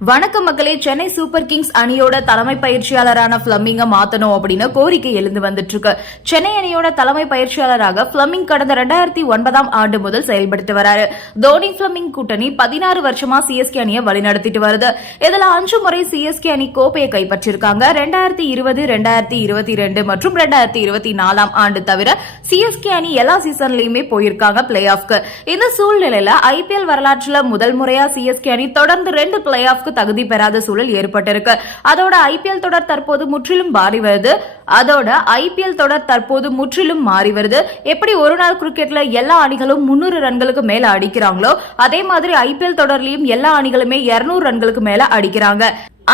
வணக்கம் மக்களே Chennai super Kings அணியோட தலைமை பயிற்சியாளரான பிளமிங்க மாத்தணும் அப்படின்னு கோரிக்கை எழுந்து வந்துட்டு இருக்கு சென்னை அணியோட தலைமை பயிற்சியாளராக பிளமிங் கடந்த ரெண்டாயிரத்தி ஒன்பதாம் ஆண்டு முதல் செயல்படுத்தி வராரு. தோனி பிளமிங் கூட்டணி பதினாறு வருஷமா சிஎஸ்கே அணியை வழிநடத்திட்டு வருது. இதுல அஞ்சு முறை சிஎஸ்கே அணி கோப்பையை கைப்பற்றிருக்காங்க. ரெண்டாயிரத்தி இருபது ரெண்டாயிரத்தி இருபத்தி ரெண்டு மற்றும் ரெண்டாயிரத்தி இருபத்தி நாலாம் ஆண்டு தவிர சிஎஸ்கே அணி எல்லா சீசன்லயுமே போயிருக்காங்க பிளே ஆஃப்க்கு இந்த சூழ்நிலையில ஐபிஎல் வரலாற்றுல முதல் முறையா சிஎஸ்கே அணி தொடர்ந்து ரெண்டு பிளே ஆஃப் ஆஃப்க்கு தகுதி பெறாத சூழல் ஏற்பட்டிருக்கு. அதோட ஐபிஎல் தொடர் தற்போது முற்றிலும் மாறி வருது. அதோட ஐபிஎல் தொடர் தற்போது முற்றிலும் மாறி வருது. எப்படி ஒரு நாள் கிரிக்கெட்ல எல்லா அணிகளும் முன்னூறு ரன்களுக்கு மேல அடிக்கிறாங்களோ அதே மாதிரி ஐபிஎல் தொடர்லயும் எல்லா அணிகளுமே 200 ரன்களுக்கு மேல அடிக்கிறாங்க.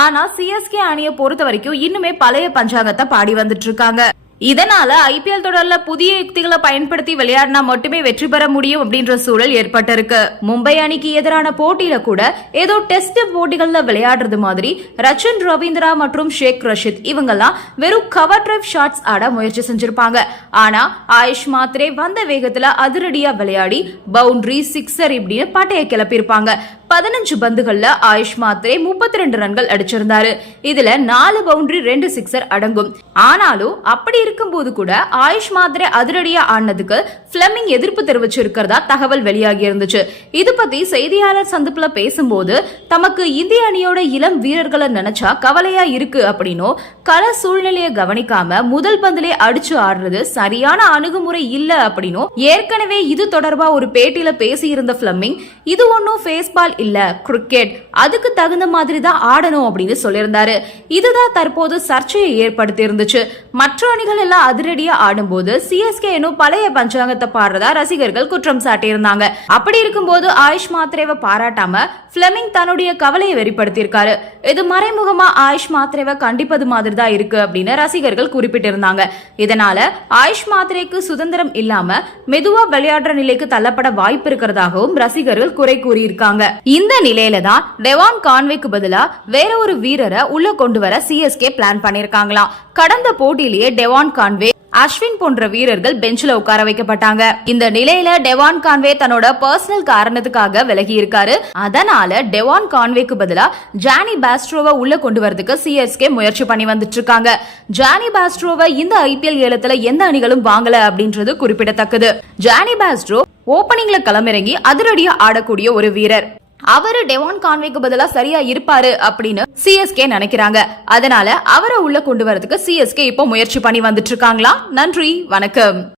ஆனா சிஎஸ்கே அணியை பொறுத்த வரைக்கும் இன்னுமே பழைய பஞ்சாங்கத்தை பாடி வந்துட்டு இருக்காங்க. இதனால ஐபிஎல் தொடர்ல புதிய யுக்திகளை பயன்படுத்தி விளையாடினா மட்டுமே வெற்றி பெற முடியும் அப்படின்ற சூழல் ஏற்பட்டிருக்கு. மும்பை அணிக்கு எதிரான போட்டியில கூட ஏதோ டெஸ்ட் போட்டிகள்ல விளையாடுறது மாதிரி ரச்சன் ரவீந்திரா மற்றும் ஷேக் ரஷித் இவங்கெல்லாம் வெறும் கவர் டிரைவ் ஷாட்ஸ் ஆட முயற்சி செஞ்சிருப்பாங்க. ஆனா ஆயுஷ் மாத்ரே வந்த வேகத்துல அதிரடியா விளையாடி பவுண்டரி சிக்ஸர் இப்படின்னு பட்டையை கிளப்பியிருப்பாங்க. பதினஞ்சு பந்துகள்ல ஆயுஷ் மாத்ரே முப்பத்தி ரெண்டு ரன்கள் அடிச்சிருந்தாரு. இதுல நாலு பவுண்டரி ரெண்டு சிக்ஸர் அடங்கும். ஆனாலும் அப்படி இருக்க இருக்கும்போது கூட ஆயுஷ் மாத்திரை அதிரடியா ஆனதுக்கு பிளமிங் எதிர்ப்பு தெரிவிச்சிருக்கிறதா தகவல் வெளியாகி இருந்துச்சு. இது பத்தி செய்தியாளர் சந்திப்புல பேசும்போது தமக்கு இந்திய அணியோட இளம் வீரர்களை நினைச்சா கவலையா இருக்கு அப்படின்னும் கள சூழ்நிலையை கவனிக்காம முதல் பந்திலே அடிச்சு ஆடுறது சரியான அணுகுமுறை இல்ல அப்படின்னும் ஏற்கனவே இது தொடர்பா ஒரு பேட்டியில பேசியிருந்த பிளமிங் இது ஒன்னும் பேஸ்பால் இல்ல கிரிக்கெட் அதுக்கு தகுந்த மாதிரி தான் ஆடணும் அப்படின்னு சொல்லியிருந்தாரு. இதுதான் தற்போது சர்ச்சையை ஏற்படுத்தி இருந்துச்சு மற்ற அணிகள் எல்லாம் அதிரடியா ஆடும்போது சிஎஸ்கே எனும் பழைய பஞ்சாங்கத்தை பாடுறதா ரசிகர்கள் குற்றம் சாட்டியிருந்தாங்க. அப்படி இருக்கும்போது ஆயுஷ் மாத்ரேவை பாராட்டாம பிளமிங் தன்னுடைய கவலையை வெளிப்படுத்தியிருக்காரு. இது மறைமுகமா ஆயுஷ் மாத்ரேவை கண்டிப்பது மாதிரி தான் இருக்கு அப்படின்னு ரசிகர்கள் குறிப்பிட்டிருந்தாங்க. இதனால ஆயுஷ் மாத்ரேக்கு சுதந்திரம் இல்லாம மெதுவா விளையாடுற நிலைக்கு தள்ளப்பட வாய்ப்பு இருக்கிறதாகவும் ரசிகர்கள் குறை கூறியிருக்காங்க. இந்த நிலையில தான் டெவான் கான்வேக்கு பதிலா வேற ஒரு வீரரை உள்ள கொண்டு வர சிஎஸ்கே பிளான் பண்ணிருக்காங்களாம் கடந்த போட்டியிலேயே டெவான் கான்வே அஸ்வின் போன்ற வீரர்கள் பெஞ்சில உட்கார வைக்கப்பட்டாங்க. இந்த நிலையில டெவான் கான்வே தன்னோட பர்சனல் காரணத்துக்காக விலகி இருக்காரு அதனால டெவான் கான்வேக்கு பதிலா ஜானி பாஸ்ட்ரோவை உள்ள கொண்டு வரதுக்கு சிஎஸ்கே முயற்சி பண்ணி வந்துட்டு இருக்காங்க ஜானி பாஸ்ட்ரோவை இந்த ஐபிஎல் ஏலத்துல எந்த அணிகளும் வாங்கல அப்படின்றது குறிப்பிடத்தக்கது. ஜானி பாஸ்ட்ரோ ஓபனிங்ல களமிறங்கி அதிரடியா ஆடக்கூடிய ஒரு வீரர். அவரு டெவான் கான்வேக்கு பதிலா சரியா இருப்பாரு அப்படின்னு சிஎஸ்கே நினைக்கிறாங்க. அதனால அவரை உள்ள கொண்டு வரதுக்கு சிஎஸ்கே இப்போ முயற்சி பண்ணி வந்துட்டு இருக்காங்களா? நன்றி வணக்கம்.